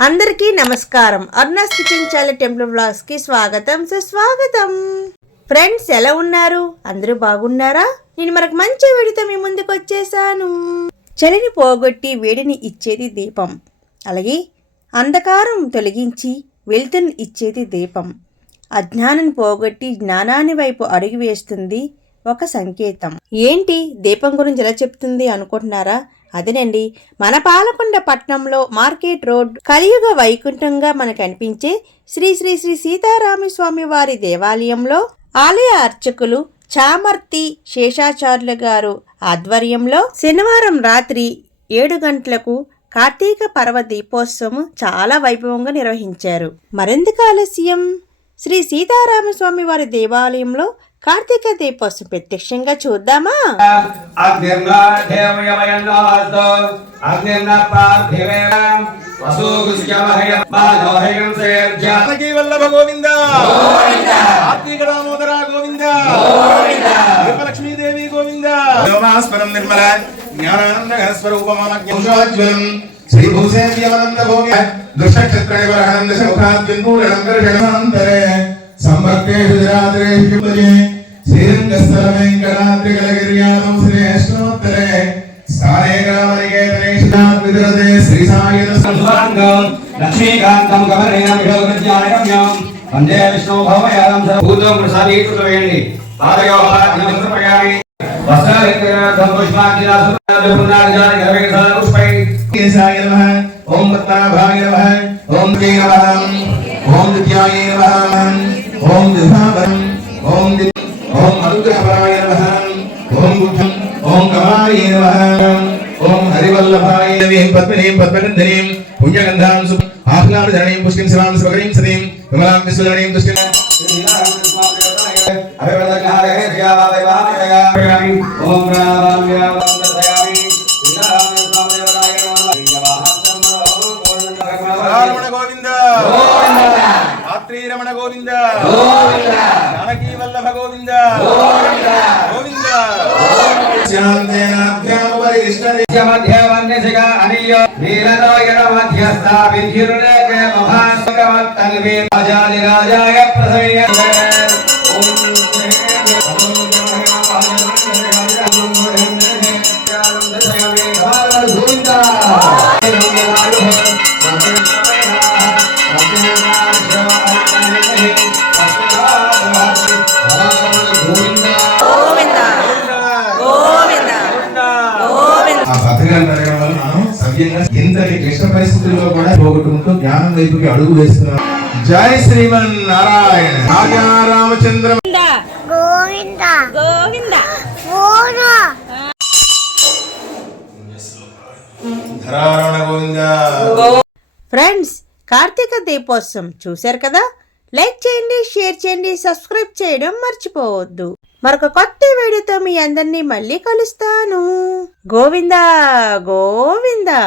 అందరికీ నమస్కారం. అరుణాస్ కిచెన్ చాలా టెంపుల్ వ్లాగ్స్కి స్వాగతం. సుస్వాగతం. ఫ్రెండ్స్ ఎలా ఉన్నారు? అందరూ బాగున్నారా? నేను మనకు మంచి వేడితో మీ ముందుకు వచ్చేసాను. చలిని పోగొట్టి వేడిని ఇచ్చేది దీపం. అలాగే అంధకారం తొలగించి వెలుతుని ఇచ్చేది దీపం. అజ్ఞానాన్ని పోగొట్టి జ్ఞానాన్ని వైపు అడుగు వేస్తుంది ఒక సంకేతం. ఏంటి? దీపం గురించి ఎలా చెప్తుంది అనుకుంటున్నారా? అదేనండి మన పాలకొండ పట్నంలో మార్కెట్ రోడ్ కలియుగ వైకుంఠంగా మనకు అనిపించే శ్రీ శ్రీ శ్రీ సీతారామస్వామి వారి దేవాలయంలో ఆలయ అర్చకులు చామర్తి శేషాచార్యుల గారు ఆధ్వర్యంలో శనివారం రాత్రి ఏడు గంటలకు కార్తీక పర్వ దీపోత్సవం చాలా వైభవంగా నిర్వహించారు. మరెందుకు ఆలస్యం? శ్రీ సీతారామస్వామి వారి దేవాలయంలో కార్తీక దీపోత్సవం ప్రత్యక్షంగా చూద్దామా? గోవింద. కార్తీక గోవింద. గోవింద. నిర్మల. జ్ఞానానంద శ్రీ భోగి. దర్శనాంతరే సంభక్తేషు దిరాత్రేషు భజే శ్రీరంగస్థల వెంకటాద్రికలగిర్యాదం శ్రేష్ఠోత్తరే స్థానే గ్రామనికేతనేషు విదరదే శ్రీ సాయిన సంస్వాంగం లక్ష్మీకాంతం గమనేయం విషోగ్రజ్ఞానగమ్యం వందే విష్ణు భవయాదం భూతం ప్రసాదీకృత వేయండి పాదయో సమర్పయామి వస్త్రాలంకరణార్థం పుష్పాంజలి పుణ్యాజాని గర్భే సదా పుష్పై కేశాయ నమః ఓం పద్మనాభాయ నమః ఓం కే నమః ఓం నిత్యాయ నమః ఓం విభావం ఓం ది- ఓం అనుగ్రహపరాయ నమః. ఓం బుద్ధం ఓం కమాయ నమః. ఓం హరివల్లభాయ నమః పద్మినీం పద్మగంధనీం పుణ్యగంధాం సు ఆహ్లాదజననీం పుష్టిం శివాం శివకరీం సతీం విమలాం విశ్వజననీం ఓం రమణ గోవింద! రాత్రి రమణ గోవింద. జానకీ వల్లభ గోవింద. గోవింద. రాజాయ ప్రసవీయ ఆ జరగడం వల్ల మనం సవ్యంగా ఇంతటి క్లిష్ట పరిస్థితుల్లో కూడా పోగొట్టుకుంటూ జ్ఞానం వైపుకి అడుగు వేస్తున్నాం. జై శ్రీమన్ నారాయణ రాజా రామచంద్ర. గోవింద. గోవింద. పూర్ణ ధరారమణ గోవింద. ఫ్రెండ్స్ కార్తీక దీపోత్సవం చూశారు కదా? లైక్ చేయండి షేర్ చేయండి సబ్స్క్రైబ్ చేయడం మర్చిపోవద్దు. మరొక కొత్త వీడియోతో మీ అందరినీ మళ్ళీ కలుస్తాను. గోవిందా గోవిందా.